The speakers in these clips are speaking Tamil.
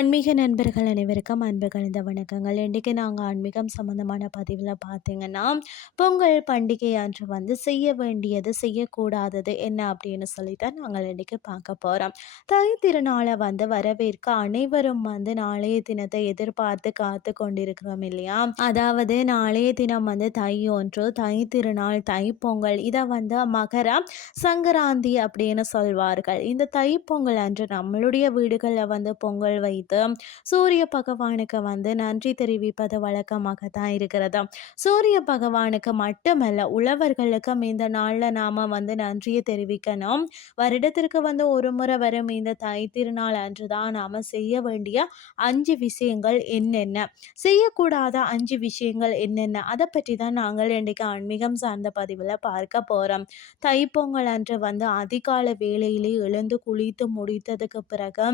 ஆன்மீக நண்பர்கள் அனைவருக்கும் அன்பு கலந்த வணக்கங்கள். இன்றைக்கி நாங்கள் ஆன்மீகம் சம்மந்தமான பதிவில் பார்த்தீங்கன்னா பொங்கல் பண்டிகை அன்று வந்து செய்ய வேண்டியது செய்யக்கூடாதது என்ன அப்படின்னு சொல்லி தான் நாங்கள் இன்றைக்கி பார்க்க போகிறோம் தை திருநாளை வந்து வரவேற்க அனைவரும் வந்து நாளைய தினத்தை எதிர்பார்த்து காத்து கொண்டிருக்கிறோம் இல்லையா? அதாவது நாளைய தினம் வந்து தை ஒன்று தை திருநாள் தை பொங்கல் இதை வந்து மகர சங்கராந்தி அப்படின்னு சொல்வார்கள். இந்த தை பொங்கல் அன்று நம்மளுடைய வீடுகளில் வந்து பொங்கல் வைத்து சூரிய பகவானுக்கு வந்து நன்றி தெரிவிப்பது வழக்கமாக தான் இருக்கிறது. சூரிய பகவானுக்கு மட்டுமல்ல உழவர்களுக்கும் இந்த நாளில் நாம் வந்து நன்றியை தெரிவிக்கணும். வருடத்திற்கு வந்து ஒரு முறை வரும் இந்த தை திருநாள் அன்று தான் நாம் செய்ய வேண்டிய அஞ்சு விஷயங்கள் என்னென்ன? செய்யக்கூடாத அஞ்சு விஷயங்கள் என்னென்ன? அதை பற்றி தான் நாங்கள் இன்றைக்கு ஆன்மீகம் சார்ந்த பதிவில் பார்க்க போகிறோம் தைப்பொங்கல் அன்று வந்து அதிகால வேலையிலே எழுந்து குளித்து முடித்ததுக்கு பிறகு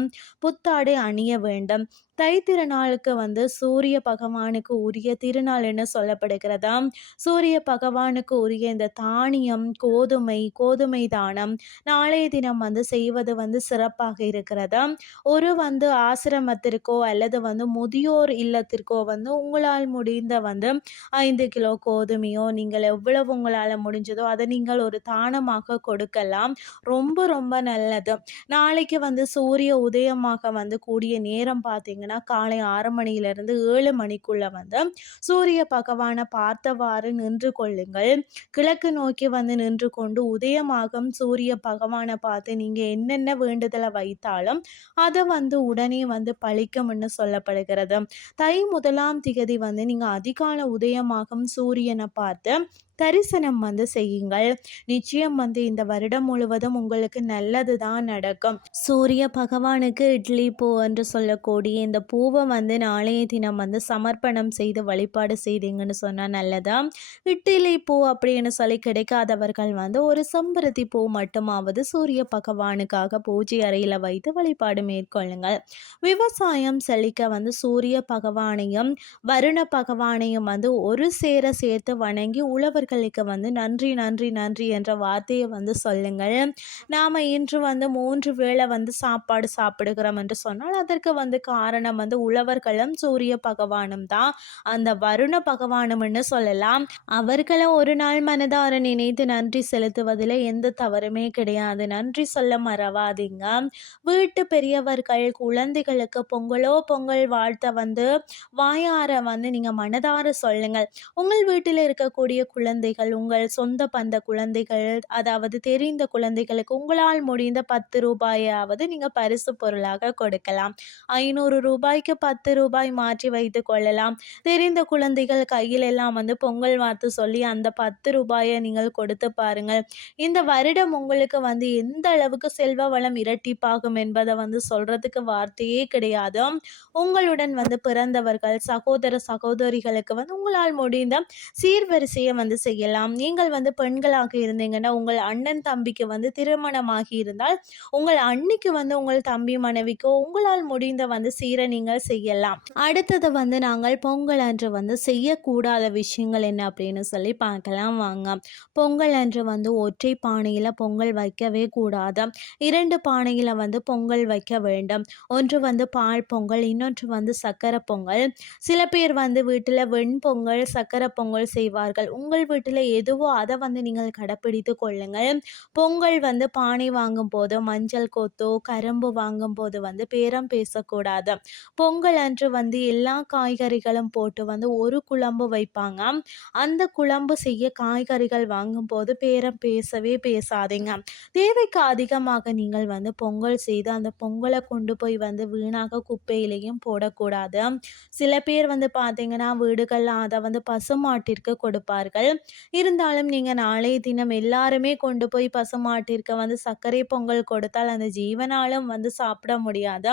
புத்தாடை அணிய வேண்டும். தை திருநாளுக்கு வந்து சூரிய பகவானுக்கு உரிய திருநாள் என்ன சொல்லப்படுகிறதா? சூரிய பகவானுக்கு உரிய இந்த தானியம் கோதுமை கோதுமை தானம் நாளைய தினம் வந்து செய்வது வந்து சிறப்பாக இருக்கிறதா? ஒரு வந்து ஆசிரமத்திற்கோ அல்லது வந்து முதியோர் இல்லத்திற்கோ வந்து உங்களால் முடிந்த வந்து ஐந்து கிலோ கோதுமையோ நீங்கள் எவ்வளவு உங்களால் முடிஞ்சதோ அதை நீங்கள் ஒரு தானமாக கொடுக்கலாம். ரொம்ப ரொம்ப நல்லது. நாளைக்கு வந்து சூரிய உதயமாக வந்து கூடிய நேரம் நேரம் பார்த்தீங்கன்னா காலை ஆறு மணியிலிருந்து ஏழு மணிக்குள்ளே வந்து சூரிய பகவானை பார்த்தவாறு நின்று கொள்ளுங்கள். கிழக்கு நோக்கி வந்து நின்று கொண்டு உதயமாகும் சூரிய பகவானை பார்த்து நீங்கள் என்னென்ன வேண்டுதலை வைத்தாலும் அதை வந்து உடனே வந்து பழிக்கும்னு சொல்லப்படுகிறது. தை முதலாம் திகதி வந்து நீங்கள் அதிகால உதயமாகும் சூரியனை பார்த்து தரிசனம் வந்து செய்யுங்கள். நிச்சயம் வந்து இந்த வருடம் முழுவதும் உங்களுக்கு நல்லது தான் நடக்கும். சூரிய பகவானுக்கு இட்லி பூ என்று சொல்லக்கூடிய இந்த பூவை வந்து நாளைய தினம் வந்து சமர்ப்பணம் செய்து வழிபாடு செய்தீங்கன்னு சொன்னால் நல்லதா? இட்லி பூ அப்படின்னு சொல்லி கிடைக்காதவர்கள் வந்து ஒரு செம்பருத்தி பூ மட்டுமாவது சூரிய பகவானுக்காக பூஜை அறையில் வைத்து வழிபாடு மேற்கொள்ளுங்கள். விவசாயம் செழிக்க வந்து சூரிய பகவானையும் வருண பகவானையும் வந்து ஒரு சேர சேர்த்து வணங்கி உழவர் நண்பர்களுக்கு வந்து நன்றி நன்றி நன்றி என்ற வார்த்தையை வந்து சொல்லுங்கள். நாம் இன்று வந்து மூன்று வேளை வந்து சாப்பாடு சாப்பிடுகிறோம் என்று சொன்னால் அதற்கு வந்து காரணம் வந்து உழவர்களும் சூரிய பகவானும் தான். அந்த வருண பகவானும்னு சொல்லலாம். அவர்களை ஒரு நாள் மனதார நினைத்து நன்றி செலுத்துவதில் எந்த தவறுமே கிடையாது. நன்றி சொல்ல மறவாதீங்க. வீட்டு பெரியவர்கள் குழந்தைகளுக்கு பொங்கலோ பொங்கல் வாழ்த்த வந்து வாயார வந்து நீங்கள் மனதார சொல்லுங்கள். உங்கள் வீட்டில் இருக்கக்கூடிய குழந்தை குழந்தைகள் உங்கள் சொந்த பந்த குழந்தைகள் அதாவது தெரிந்த குழந்தைகளுக்கு உங்களால் முடிந்த பத்து ரூபாயாவது நீங்கள் பரிசு பொருளாக கொடுக்கலாம். ஐநூறு ரூபாய்க்கு பத்து ரூபாய் மாற்றி வைத்து கொள்ளலாம். தெரிந்த குழந்தைகள் கையில் எல்லாம் வந்து பொங்கல் வாத்து சொல்லி அந்த பத்து ரூபாயை நீங்கள் கொடுத்து பாருங்கள். இந்த வருடம் உங்களுக்கு வந்து எந்த அளவுக்கு செல்வ வளம் இரட்டிப்பாகும் என்பதை வந்து சொல்றதுக்கு வார்த்தையே கிடையாது. உங்களுடன் வந்து பிறந்தவர்கள் சகோதர சகோதரிகளுக்கு வந்து உங்களால் முடிந்த சீர்வரிசையை வந்து செய்யலாம். நீங்கள் வந்து பெண்களாக இருந்தீங்கன்னா உங்கள் அண்ணன் தம்பிக்கு வந்து திருமணமாகி இருந்தால் உங்கள் அன்னைக்கு வந்து உங்கள் தம்பி மனைவிக்கோ உங்களால் முடிந்த வந்து சீரை நீங்கள் செய்யலாம். அடுத்தது வந்து நாங்கள் பொங்கல் அன்று வந்து செய்யக்கூடாத விஷயங்கள் என்ன அப்படின்னு சொல்லி பார்க்கலாம். வாங்க. பொங்கல் அன்று வந்து ஒற்றை பானையில் பொங்கல் வைக்கவே கூடாது. இரண்டு பானையில் வந்து பொங்கல் வைக்க வேண்டும். ஒன்று வந்து பால் பொங்கல் இன்னொன்று வந்து சக்கரை பொங்கல். சில பேர் வந்து வீட்டில் வெண்பொங்கல் சக்கரை பொங்கல் செய்வார்கள். உங்கள் வீட்டில் எதுவோ அதை வந்து நீங்கள் கடைப்பிடித்து கொள்ளுங்கள். பொங்கல் வந்து பானை வாங்கும் போதோ மஞ்சள் கொத்தோ கரும்பு வாங்கும் போது வந்து பேரம் பேசக்கூடாது. பொங்கல் அன்று வந்து எல்லா காய்கறிகளும் போட்டு வந்து ஒரு குழம்பு வைப்பாங்க. அந்த குழம்பு செய்ய காய்கறிகள் வாங்கும் போது பேரம் பேசவே பேசாதீங்க. தேவைக்கு அதிகமாக நீங்கள் வந்து பொங்கல் செய்து அந்த பொங்கலை கொண்டு போய் வந்து வீணாக குப்பையிலையும் போடக்கூடாது. சில பேர் வந்து பார்த்தீங்கன்னா வீடுகளில் அதை வந்து பசுமாட்டிற்கு கொடுப்பார்கள். இருந்தாலும் நீங்கள் நாளைய தினம் எல்லாருமே கொண்டு போய் பசுமாட்டிற்கு வந்து சர்க்கரை பொங்கல் கொடுத்தால் அந்த ஜீவனாலும் வந்து சாப்பிட முடியாது?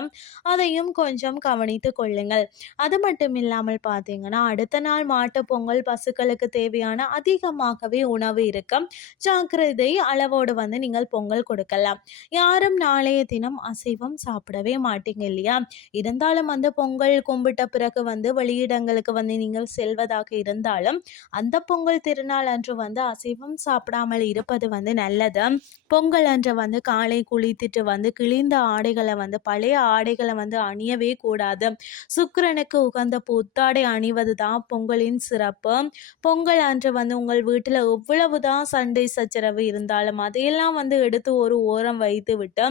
அதையும் கொஞ்சம் கவனித்து கொள்ளுங்கள். அது மட்டும் இல்லாமல் பார்த்தீங்கன்னா அடுத்த நாள் மாட்டு பொங்கல் பசுக்களுக்கு தேவையான அதிகமாகவே உணவு இருக்கும் ஜாக்கிரதை அளவோடு வந்து நீங்கள் பொங்கல் கொடுக்கலாம். யாரும் நாளைய தினம் அசைவம் சாப்பிடவே மாட்டீங்க இல்லையா? இருந்தாலும் வந்து பொங்கல் கும்பிட்ட பிறகு வந்து வெளியிடங்களுக்கு வந்து நீங்கள் செல்வதாக இருந்தாலும் அந்த பொங்கல் திருநாள் அன்று வந்து அசைவம் சாப்பிடாமல் இருப்பது வந்து நல்லது. பொங்கல் அன்று வந்து காலை குளித்துட்டு வந்து கிழிந்த ஆடைகளை வந்து பழைய ஆடைகளை வந்து அணியவே கூடாது. சுக்கரனுக்கு உகந்த புத்தாடை அணிவது தான் பொங்கலின் சிறப்பு. பொங்கல் அன்று வந்து உங்கள் வீட்டில் எவ்வளவு தான் சண்டை சச்சரவு இருந்தாலும் அதையெல்லாம் வந்து எடுத்து ஒரு ஓரம் வைத்து விட்டு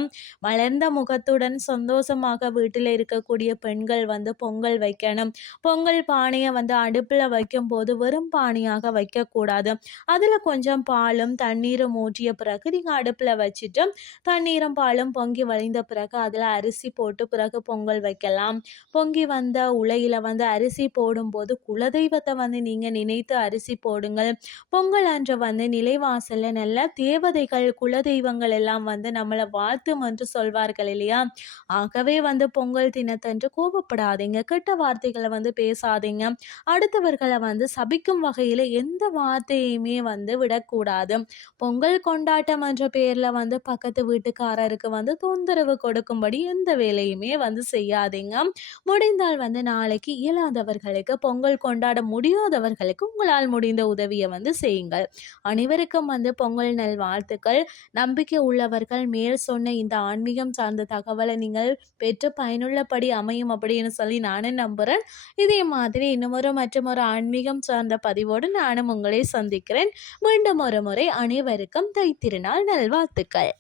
மலர்ந்த முகத்துடன் சந்தோஷமாக வீட்டில் இருக்கக்கூடிய பெண்கள் வந்து பொங்கல் வைக்கணும். பொங்கல் பானையை வந்து அடுப்பில் வைக்கும்போது வெறும் பானையாக வைக்க வைக்கக்கூடாது அதில் கொஞ்சம் பாலும் தண்ணீரும் ஊற்றிய பிறகு நீங்கள் அடுப்பில் வச்சுட்டு தண்ணீரும் பாலும் பொங்கி வழிந்த பிறகு அதில் அரிசி போட்டு பிறகு பொங்கல் வைக்கலாம். பொங்கி வந்த உலையில் வந்து அரிசி போடும்போது குலதெய்வத்தை வந்து நீங்கள் நினைத்து அரிசி போடுங்கள். பொங்கல் அன்று வந்து நிலைவாசலில் நல்ல தேவதைகள் குலதெய்வங்கள் எல்லாம் வந்து நம்மளை வாழ்த்தும் என்று சொல்வார்கள் இல்லையா? ஆகவே வந்து பொங்கல் தினத்தன்று கோபப்படாதீங்க. கெட்ட வார்த்தைகளை வந்து பேசாதீங்க. அடுத்தவர்களை வந்து சபிக்கும் வகையில் எந்த வார்த்தையுமே வந்து விடக்கூடாது. பொங்கல் கொண்டாட்டம் என்ற பேரில் வந்து பக்கத்து வீட்டுக்காரருக்கு வந்து தொந்தரவு கொடுக்கும்படி எந்த வேலையுமே வந்து செய்யாதீங்க. முடிந்தால் வந்து நாளைக்கு இயலாதவர்களுக்கு பொங்கல் கொண்டாட முடியாதவர்களுக்கு உங்களால் முடிந்த உதவியை வந்து செய்யுங்கள். அனைவருக்கும் வந்து பொங்கல் நல் வாழ்த்துக்கள். நம்பிக்கை உள்ளவர்கள் மேல் சொன்ன இந்த ஆன்மீகம் சார்ந்த தகவலை நீங்கள் பெற்று பயனுள்ளபடி அமையும் அப்படின்னு சொல்லி நானும் நம்புகிறேன் இதே மாதிரி இன்னுமொரு மற்றும் ஒரு ஆன்மீகம் சார்ந்த பதிவோடு நானும் உங்களை சந்திக்கிறேன். மீண்டும் ஒரு முறை அனைவருக்கும் தைத்திருநாள் நல்வாழ்த்துக்கள்.